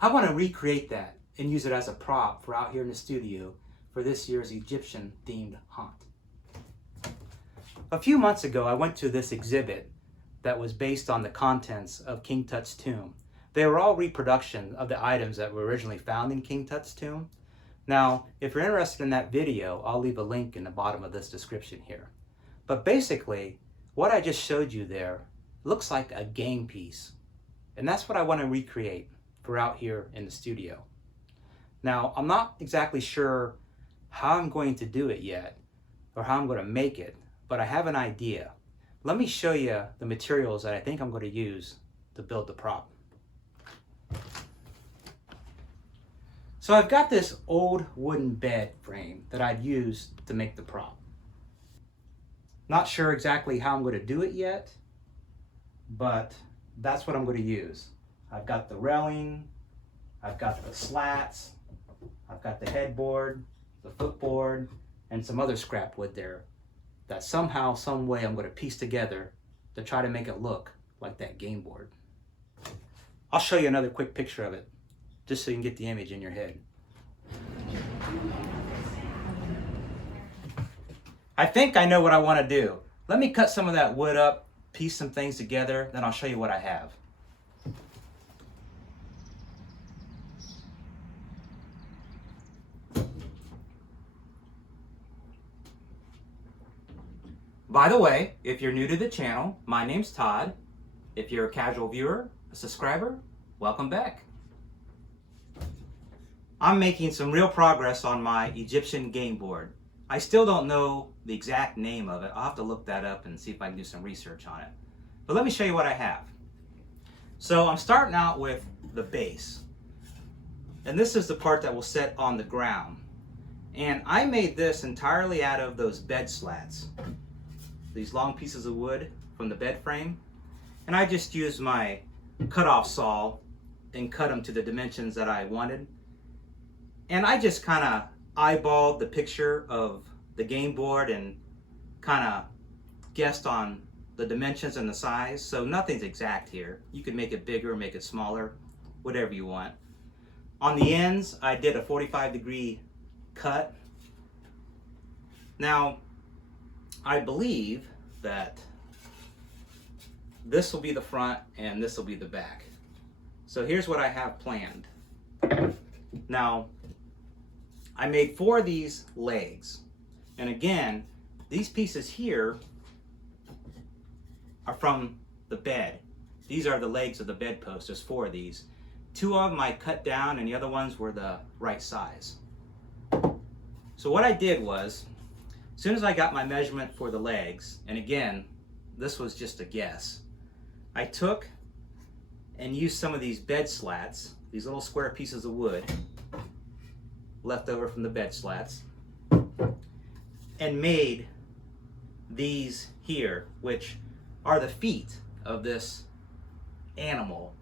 I want to recreate that and use it as a prop for out here in the studio for this year's Egyptian themed haunt. A few months ago, I went to this exhibit that was based on the contents of King Tut's tomb. They were all reproduction of the items that were originally found in King Tut's tomb. Now, if you're interested in that video, I'll leave a link in the bottom of this description here. But basically, what I just showed you there looks like a game piece. And that's what I want to recreate for out here in the studio. Now, I'm not exactly sure how I'm going to do it yet, or how I'm going to make it, but I have an idea. Let me show you the materials that I think I'm going to use to build the prop. So I've got this old wooden bed frame that I'd use to make the prop. Not sure exactly how I'm going to do it yet, but that's what I'm going to use. I've got the railing, I've got the slats, I've got the headboard, the footboard, and some other scrap wood there that somehow, some way I'm going to piece together to try to make it look like that game board. I'll show you another quick picture of it, just so you can get the image in your head. I think I know what I want to do. Let me cut some of that wood up, piece some things together, then I'll show you what I have. By the way, if you're new to the channel, my name's Todd. If you're a casual viewer, a subscriber, welcome back. I'm making some real progress on my Egyptian game board. I still don't know the exact name of it. I'll have to look that up and see if I can do some research on it. But let me show you what I have. So I'm starting out with the base. And this is the part that will sit on the ground. And I made this entirely out of those bed slats. These long pieces of wood from the bed frame. And I just used my cutoff saw and cut them to the dimensions that I wanted. And I just kind of eyeballed the picture of the game board and kind of guessed on the dimensions and the size. So nothing's exact here. You can make it bigger, make it smaller, whatever you want. On the ends, I did a 45-degree cut. Now, I believe that this will be the front and this will be the back. So here's what I have planned. Now, I made 4 of these legs. And again, these pieces here are from the bed. These are the legs of the bedpost. There's 4 of these. 2 of them I cut down and the other ones were the right size. So what I did was, as soon as I got my measurement for the legs, and again, this was just a guess, I took and used some of these bed slats, these little square pieces of wood, left over from the bed slats, and made these here, which are the feet of this animal.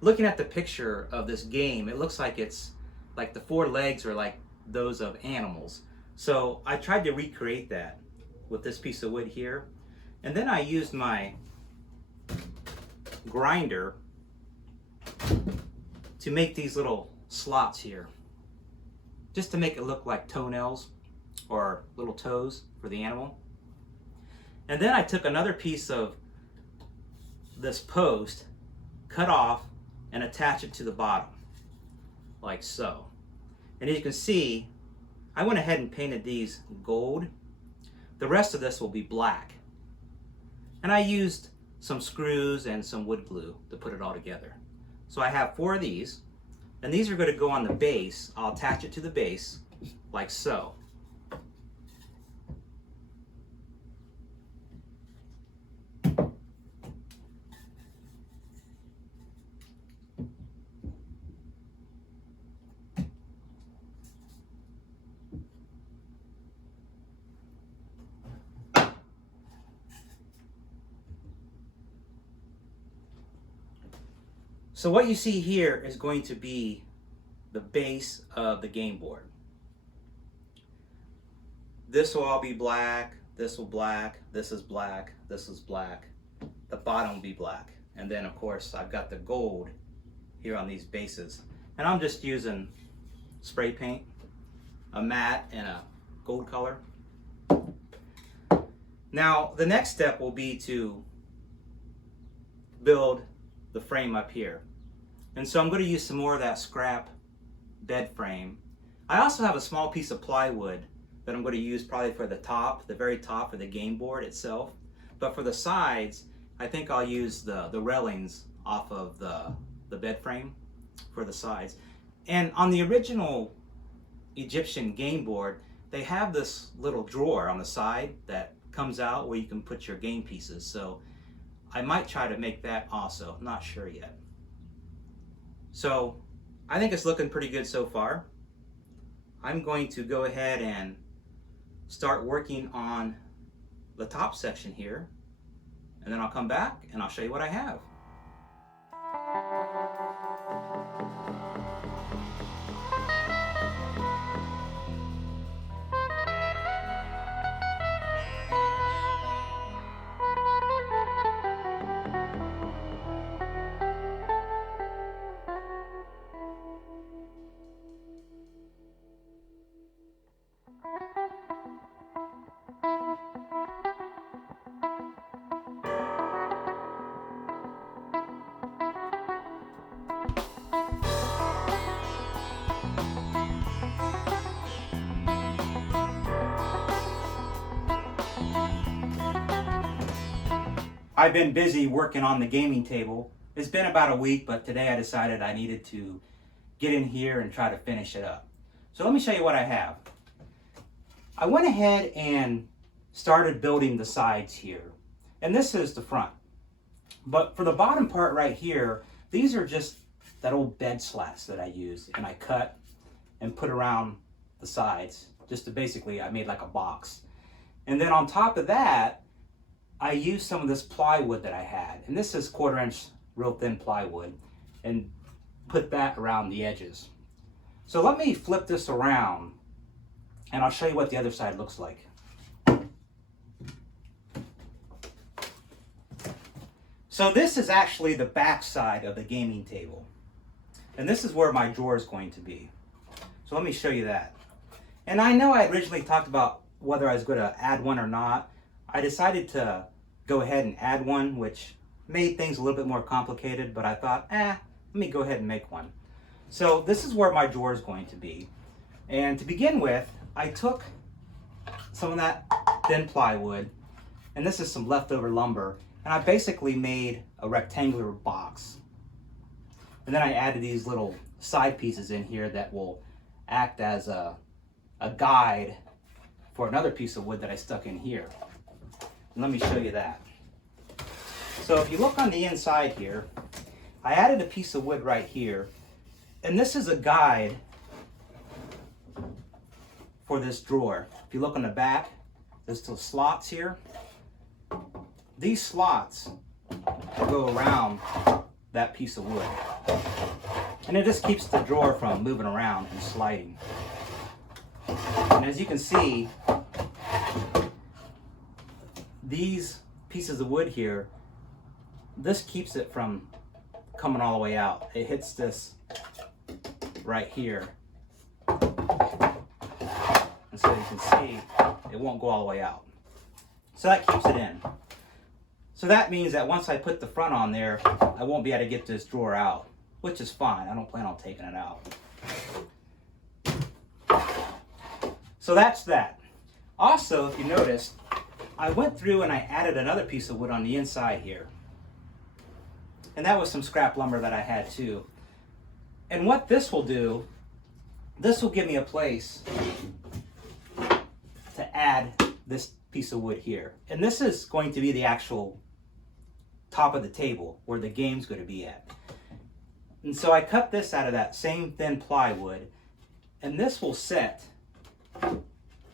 Looking at the picture of this game, it looks like it's like the 4 legs are like those of animals. So I tried to recreate that with this piece of wood here. And then I used my grinder to make these little slots here, just to make it look like toenails or little toes for the animal. And then I took another piece of this post, cut off, and attach it to the bottom, like so. And as you can see, I went ahead and painted these gold. The rest of this will be black. And I used some screws and some wood glue to put it all together. So I have 4 of these, and these are going to go on the base. I'll attach it to the base, like so. So what you see here is going to be the base of the game board. This will all be black, this will black, this is black, this is black. The bottom will be black. And then of course I've got the gold here on these bases. And I'm just using spray paint, a matte and a gold color. Now the next step will be to build the frame up here. And so I'm going to use some more of that scrap bed frame. I also have a small piece of plywood that I'm going to use probably for the top, the very top of the game board itself. But for the sides, I think I'll use the railings off of the bed frame for the sides. And on the original Egyptian game board, they have this little drawer on the side that comes out where you can put your game pieces. So I might try to make that also. I'm not sure yet. So I think it's looking pretty good so far. I'm going to go ahead and start working on the top section here, and then I'll come back and I'll show you what I have. I've been busy working on the gaming table. It's been about a week, but today I decided I needed to get in here and try to finish it up. So let me show you what I have. I went ahead and started building the sides here. And this is the front. But for the bottom part right here, these are just that old bed slats that I used, and I cut and put around the sides. Just to basically, I made like a box. And then on top of that, I used some of this plywood that I had, and this is 1/4 inch real thin plywood, and put that around the edges. So let me flip this around and I'll show you what the other side looks like. So this is actually the back side of the gaming table, and this is where my drawer is going to be. So let me show you that. And I know I originally talked about whether I was going to add one or not. I decided to go ahead and add one, which made things a little bit more complicated, but I thought, let me go ahead and make one. So this is where my drawer is going to be. And to begin with, I took some of that thin plywood, and this is some leftover lumber, and I basically made a rectangular box. And then I added these little side pieces in here that will act as a guide for another piece of wood that I stuck in here. And let me show you that. So if you look on the inside here, I added a piece of wood right here, and this is a guide for this drawer. If you look on the back, there's the slots here. These slots go around that piece of wood, and it just keeps the drawer from moving around and sliding. And as you can see, these pieces of wood here, this keeps it from coming all the way out. It hits this right here, and so you can see it won't go all the way out. So that keeps it in. So that means that once I put the front on there, I won't be able to get this drawer out, which is fine. I don't plan on taking it out. So that's that. Also, if you noticed, I went through and I added another piece of wood on the inside here. And that was some scrap lumber that I had too. And what this will do, this will give me a place to add this piece of wood here. And this is going to be the actual top of the table where the game's going to be at. And so I cut this out of that same thin plywood, and this will set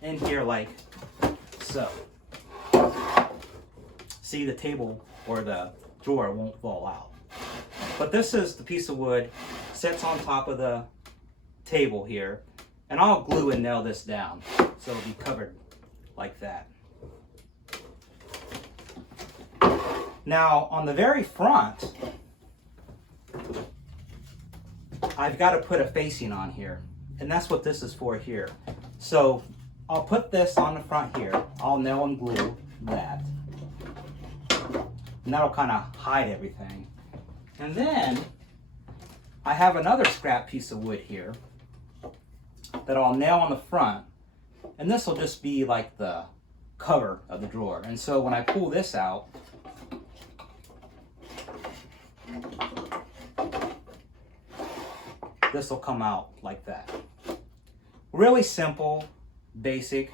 in here like so. See, the table or the drawer won't fall out. But this is the piece of wood, sets on top of the table here, and I'll glue and nail this down so it'll be covered like that. Now on the very front, I've got to put a facing on here, and that's what this is for here. So I'll put this on the front here. I'll nail and glue that, and that'll kind of hide everything. And then I have another scrap piece of wood here that I'll nail on the front, and this will just be like the cover of the drawer. And so when I pull this out, this will come out like that. Really simple, basic,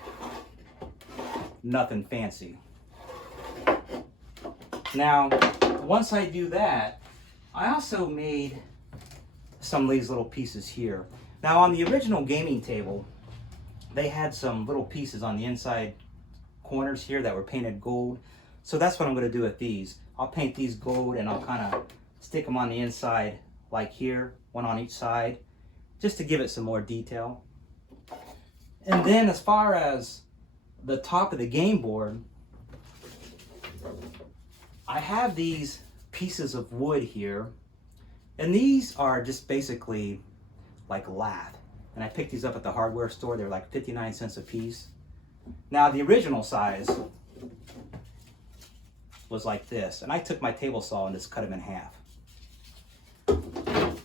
nothing fancy. Now, once I do that, I also made some of these little pieces here. Now on the original gaming table, they had some little pieces on the inside corners here that were painted gold. So that's what I'm going to do with these. I'll paint these gold and I'll kind of stick them on the inside like here, one on each side, just to give it some more detail. And then as far as the top of the game board, I have these pieces of wood here, and these are just basically like lath. And I picked these up at the hardware store. They're like 59 cents a piece. Now the original size was like this, and I took my table saw and just cut them in half.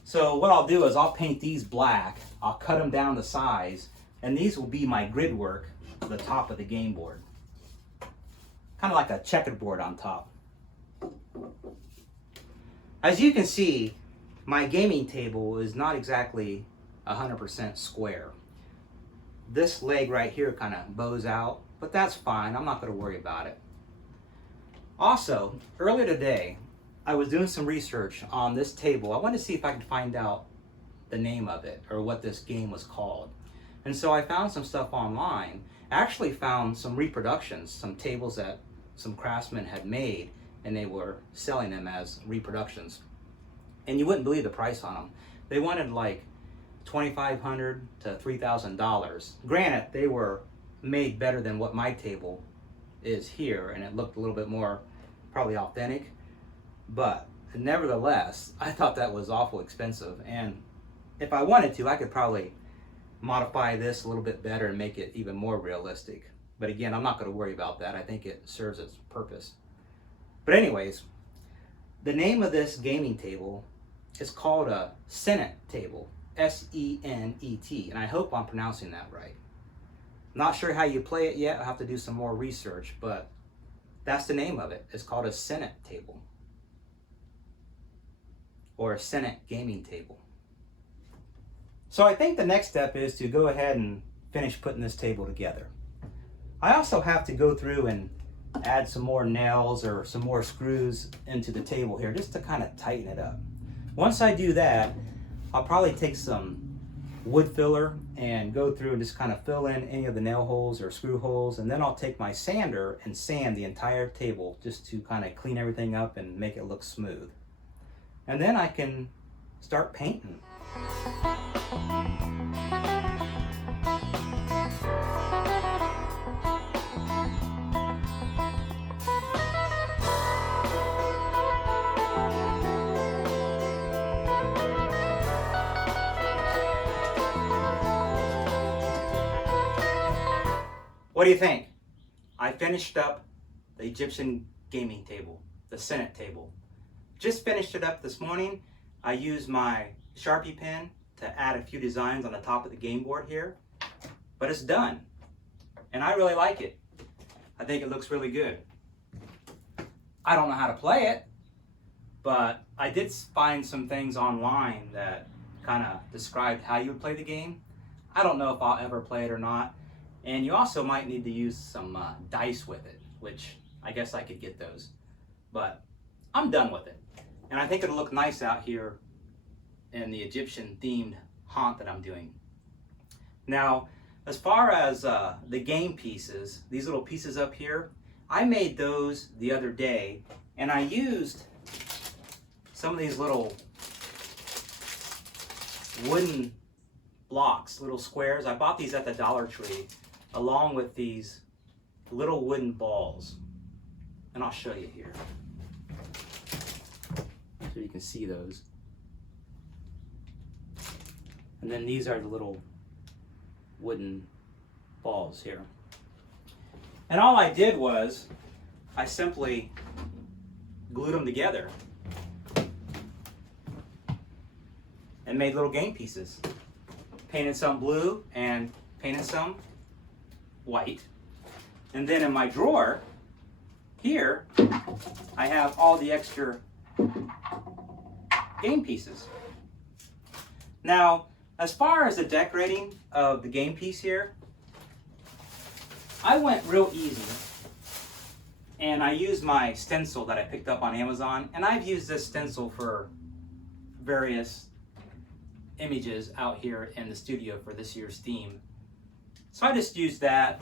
So what I'll do is I'll paint these black, I'll cut them down to size, and these will be my grid work for the top of the game board. Kind of like a checkerboard on top. As you can see, my gaming table is not exactly 100% square. This leg right here kind of bows out, but that's fine. I'm not going to worry about it. Also, earlier today, I was doing some research on this table. I wanted to see if I could find out the name of it or what this game was called. And so I found some stuff online. I actually found some reproductions, some tables that some craftsmen had made, and they were selling them as reproductions. And you wouldn't believe the price on them. They wanted like $2,500 to $3,000. Granted, they were made better than what my table is here, and it looked a little bit more probably authentic. But nevertheless, I thought that was awful expensive. And if I wanted to, I could probably modify this a little bit better and make it even more realistic. But again, I'm not going to worry about that. I think it serves its purpose. But anyways, the name of this gaming table is called a Senet table, S-E-N-E-T, and I hope I'm pronouncing that right. Not sure how you play it yet. I'll have to do some more research, but that's the name of it. It's called a Senet table, or a Senet gaming table. So I think the next step is to go ahead and finish putting this table together. I also have to go through and add some more nails or some more screws into the table here just to kind of tighten it up. Once I do that, I'll probably take some wood filler and go through and just kind of fill in any of the nail holes or screw holes, and then I'll take my sander and sand the entire table just to kind of clean everything up and make it look smooth. And then I can start painting. What do you think? I finished up the Egyptian gaming table, the Senet table. Just finished it up this morning. I used my Sharpie pen to add a few designs on the top of the game board here, but it's done. And I really like it. I think it looks really good. I don't know how to play it, but I did find some things online that kind of described how you would play the game. I don't know if I'll ever play it or not. And you also might need to use some dice with it, which I guess I could get those. But I'm done with it. And I think it'll look nice out here in the Egyptian themed haunt that I'm doing. Now, as far as the game pieces, these little pieces up here, I made those the other day, and I used some of these little wooden blocks, little squares. I bought these at the Dollar Tree, along with these little wooden balls. And I'll show you here, so you can see those. And then these are the little wooden balls here. And all I did was I simply glued them together and made little game pieces. Painted some blue and painted some white. And then in my drawer here, I have all the extra game pieces. Now, as far as the decorating of the game piece here, I went real easy. And I used my stencil that I picked up on Amazon, and I've used this stencil for various images out here in the studio for this year's theme. So I just used that,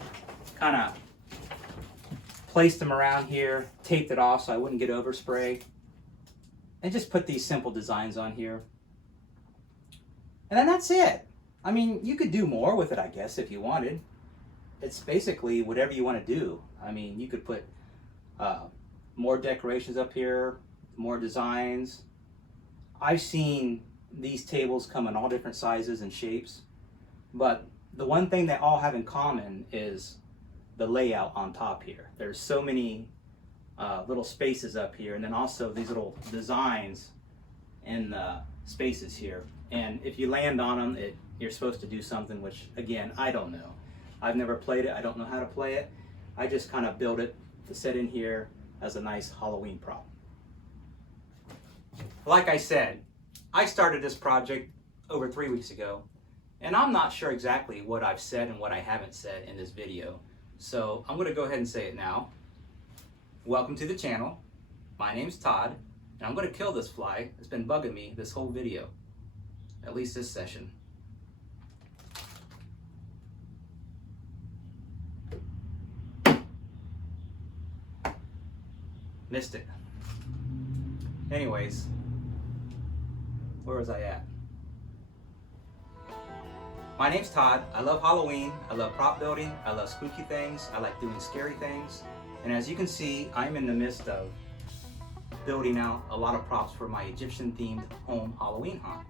kind of placed them around here, taped it off so I wouldn't get overspray, and just put these simple designs on here. And then that's it. I mean, you could do more with it, I guess, if you wanted. It's basically whatever you want to do. I mean, you could put more decorations up here, more designs. I've seen these tables come in all different sizes and shapes, but the one thing they all have in common is the layout on top here. There's so many little spaces up here, and then also these little designs in the spaces here. And if you land on them, you're supposed to do something, which again, I don't know. I've never played it. I don't know how to play it. I just kind of built it to set in here as a nice Halloween prop. Like I said, I started this project over 3 weeks ago, and I'm not sure exactly what I've said and what I haven't said in this video. So I'm going to go ahead and say it now. Welcome to the channel. My name's Todd, and I'm going to kill this fly that's been bugging me this whole video, at least this session. Missed it. Anyways, where was I at? My name's Todd. I love Halloween. I love prop building. I love spooky things. I like doing scary things. And as you can see, I'm in the midst of building out a lot of props for my Egyptian themed home Halloween haunt.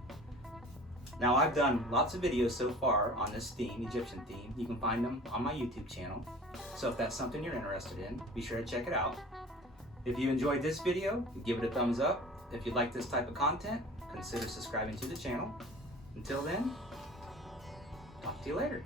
Now, I've done lots of videos so far on this theme, Egyptian theme. You can find them on my YouTube channel. So if that's something you're interested in, be sure to check it out. If you enjoyed this video, give it a thumbs up. If you like this type of content, consider subscribing to the channel. Until then, talk to you later.